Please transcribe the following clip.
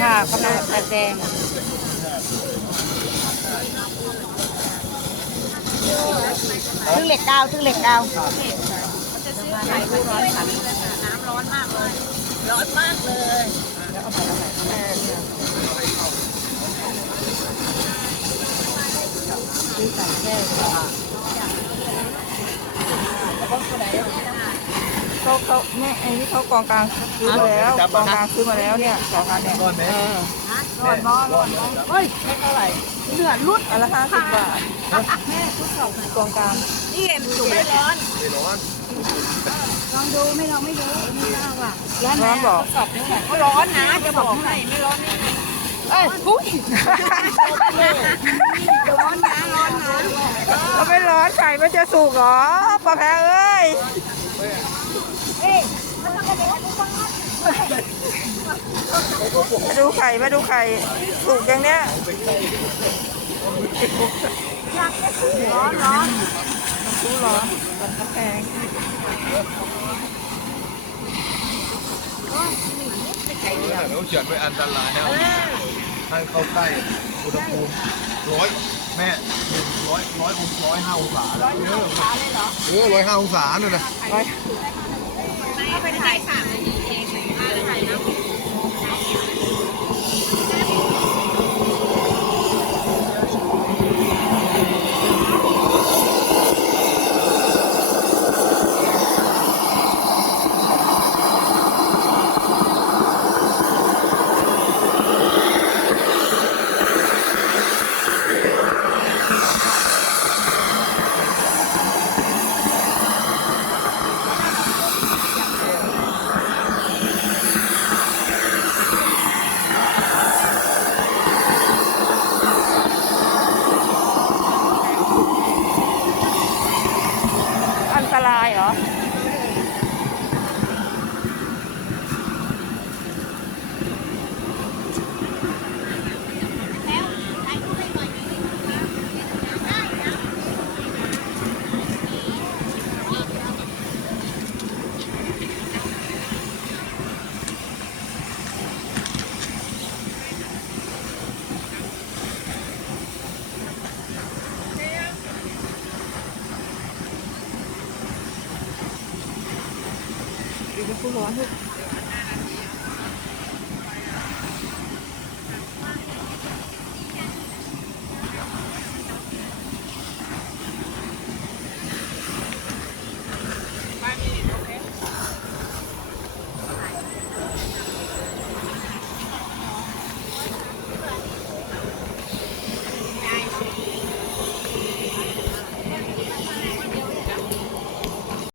ค่ะกำลังตัดแดงทึ่งเหล็กดาวทึ่งเหล็กดาวใส่ไปร้อนค่ะน้ำร้อนมากเลย ร้อนมากเลยซื้อใส่แก้ว ขาเขาแม่ไอ้นี่เขากองกลางซื้อมาแล้วกองกลางซื้อมาแล้วเนี่ยกองกลางเนี่ยก้อนไหมร้อนร้อนร้อนเฮ้ยไม่เท่าไหร่เหลือรุดอันละห้าสิบบาทกองกลางนี่เอ็มจุ่มไม่ร้อนไม่ร้อนลองดูไม่ลองไม่รู้ไม่ยากอะร้อนร้อนบอกสอบนี่แหละก็ร้อนนะจะบอกให้ไม่ร้อนนี่เอ้ยพุ้ยร้อนนะร้อนนะเราไม่ร้อนไข่มันจะสุกเหรอปลาแพงเอ้ยเอ้ย มันต้องกระเด็นทุกคนมาดูไข่มาดูไข่สุกอย่างเนี้ยร้อนร้อนดูร้อนปลาแพงเราเฉียดไปอันตรายนะให้เข้าใกล้อุณหภูมิร้อยแม่หนึ่งร้อยร้อยร้อยห้าองศาร้อยห้าองศาเลยเหรอเออร้อยห้าองศาเลยนะ ไปถ่าเป็นไข่สามนาทีเองถ่านาทีนะ 已经封锁完毕